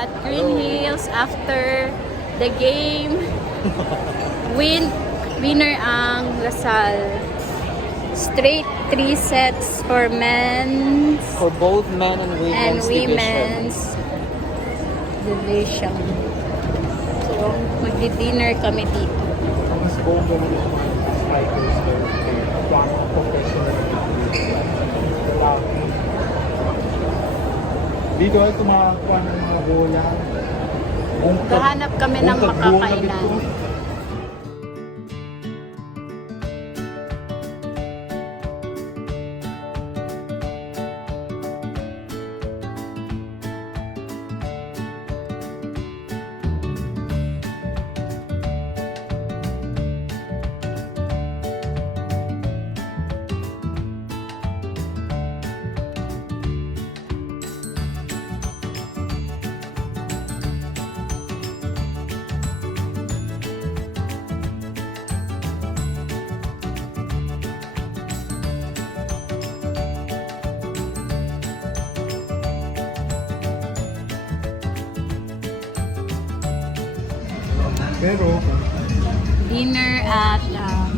at Green Hills after the game. Winner ang Lasal. Straight 3 sets for men's For both men and and women's division. women's division. So, magdi-dinner kami dito. Mas bomba na yung mga strikers there. Kaya professional na dito ay kumakakuha ng mga bola. Kahanap kami ng makakainan. Pero, Dinner at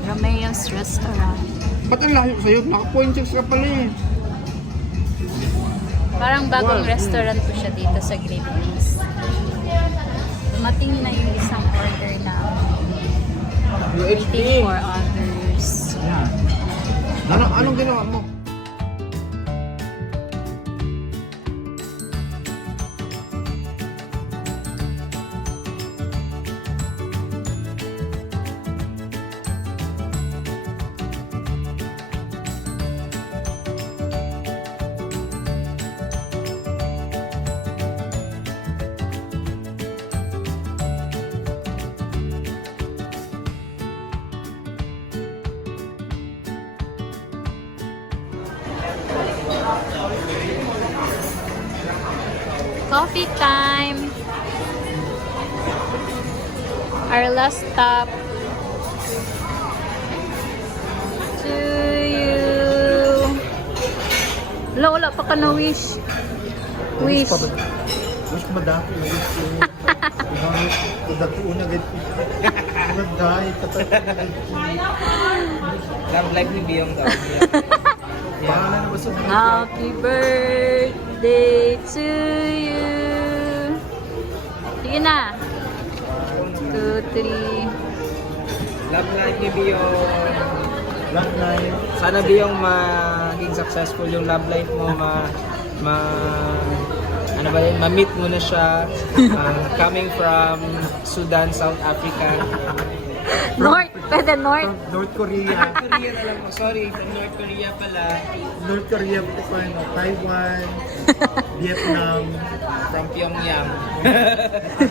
Romeo's Restaurant. ba't ang layo sa'yo? Naka-pointers ka pala eh. Parang bagong restaurant po siya dito sa Green Hills. Dumating na yung isang order na waiting for others. Yan. Anong ginawa mo? Coffee time! Our last stop to you. Wala pa ka na wish. Wish. Wish madami. Wish ko. Dati una ganito. Nagdahay. Love life ni Biyong daw. Pangalan naman sa Happy birthday to you. Sige na. 2, 3. Love life ni Biyong. Love life. Sana Biyong maging successful yung love life mo, ano ba yun, ma-meet mo na siya. Coming from Sudan, South Africa. North. Pwede North. North Korea. Korea na lang. Sorry, from North Korea pala. North Korea, Taiwan, Vietnam. From Pyongyang.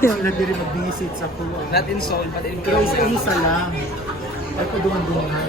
Sila din rin mag-visit sa Kuwait. Not in Seoul, but in Pero Pyongyang. isa lang. Ay, paduman-duman.